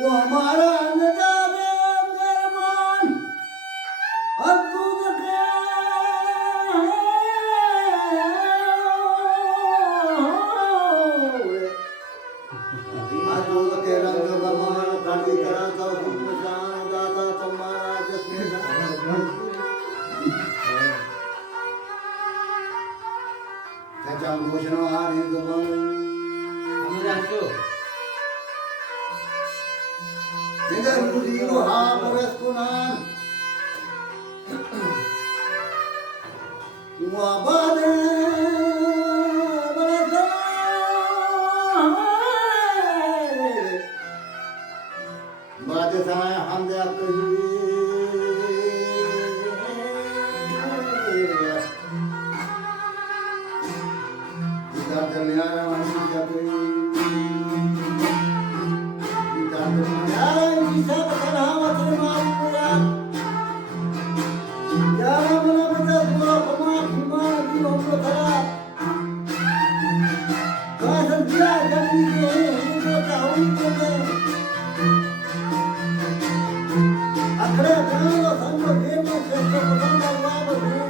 वो हमारा नजारे मेहमान दूध के दूध के रंग गमान काटी तरह का जान दाता तुम्हारा जिसने चाचा घोषणा आ रही गमान हमें जानते हो Dengan rudiru ha bereskunan Wabade berada Bade saya hamde akhi Kita terlihat manusia akhi bisa berkenaan dengan Tuhan. Jangan menampilkan dua pemahaman di nomor terat. Kasih dia jadi hidup tahun ini. Akhirnya kalau sampai demo sesuatu pertama lama ini.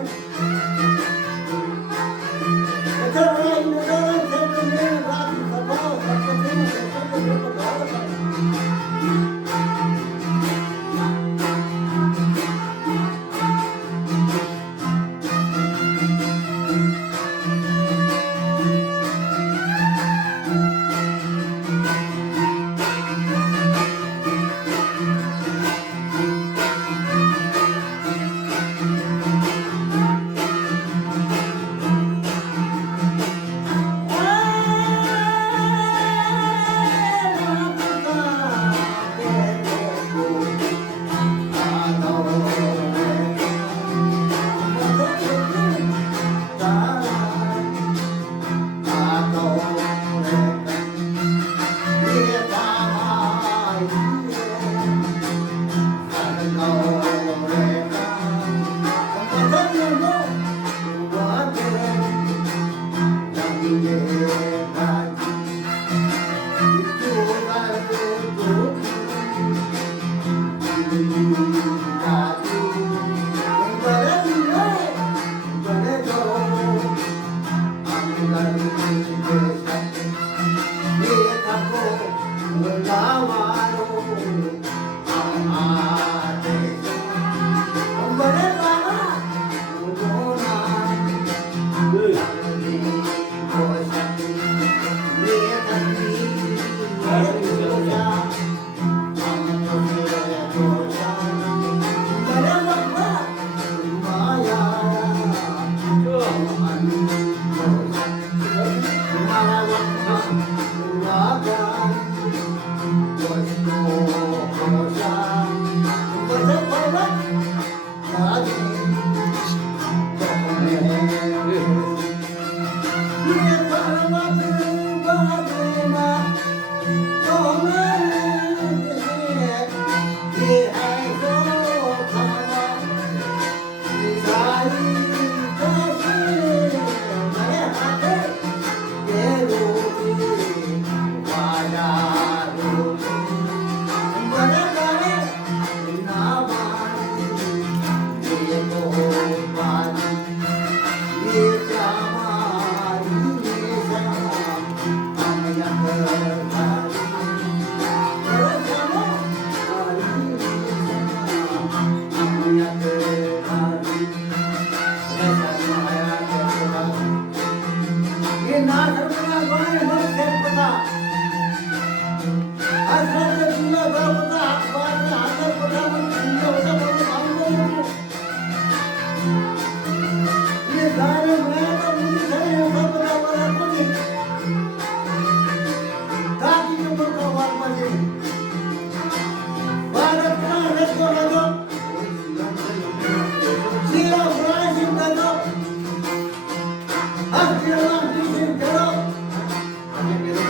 Secara ini dalam sebenarnya rakyat sebab seperti sesuatu berdoa.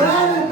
Vale.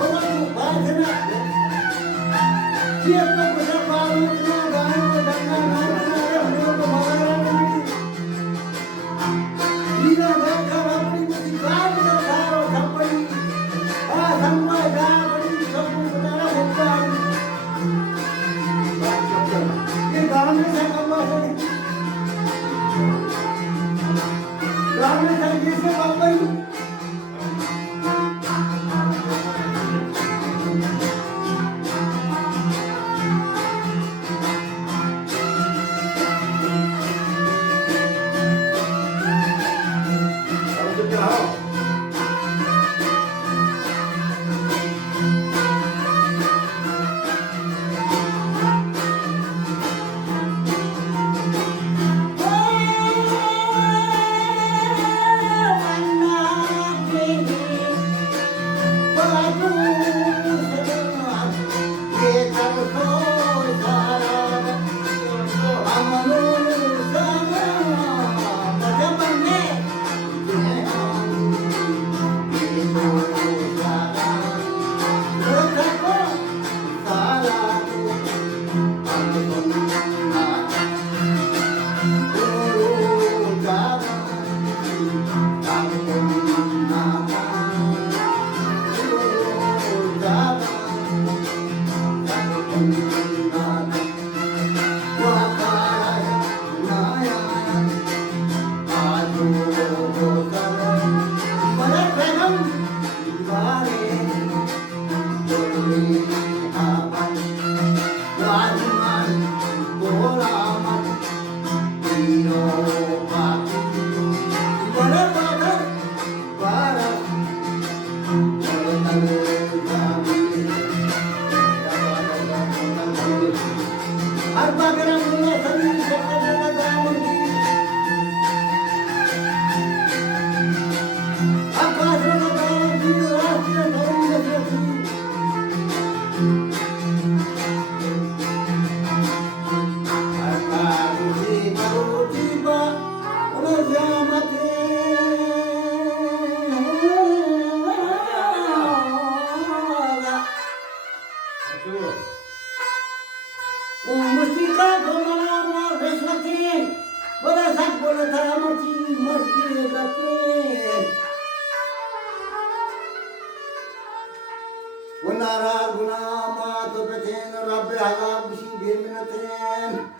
ونارا غنا ما تبتين رب هذا بشي بيمنتين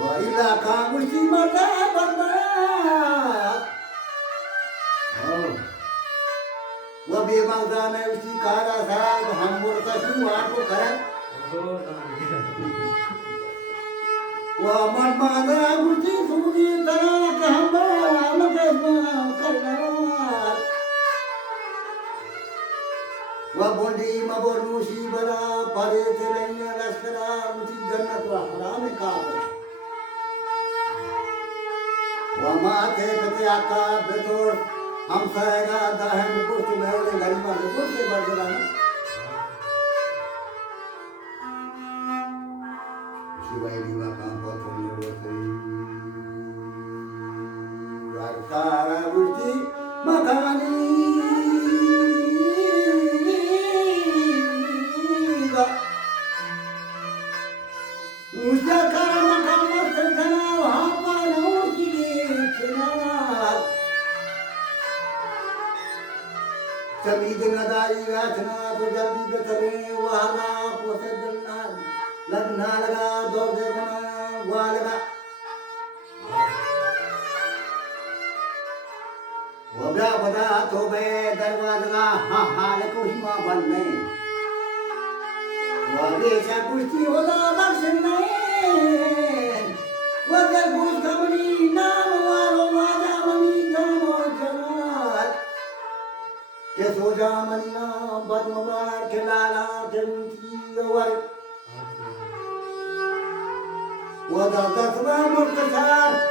وإلا كان مشي مرة بما وبمغزى में उसी काला साग हम मुर्ता शुरुआत को करें वह मन मांगा उसी सूरी तरह के हम करना वह बोली मबोलूसी बड़ा परे थे लेने लश्करा उसी जन्नत व हराम का वह माथे कते आका बेतोड़ हम सहेगा दाहन पुष्ट में उन्हें गरीबा में पुष्ट से बढ़ गया ना शिवाय दीवा काम पर चलने रोते सारा उठी मखानी उसका कारण मकान मस्त था वहाँ पर उसी समीद नदाई याचना तो जल्दी बेतरे वहाना पोसे जलना लगना लगा दौड़ दे गुना गुआ लगा वो ब्या बदा तो बे दरवाजा हाँ हाल को ही माँ बनने वो बेचा कुश्ती होगा बख्शन नहीं वो जल कुछ कमनी नाम वालों वादा मनी जानो जमाल के सोजा मन्ना बदमवार के लाला के मुंशी वर वो दादा सुबह मुर्तजार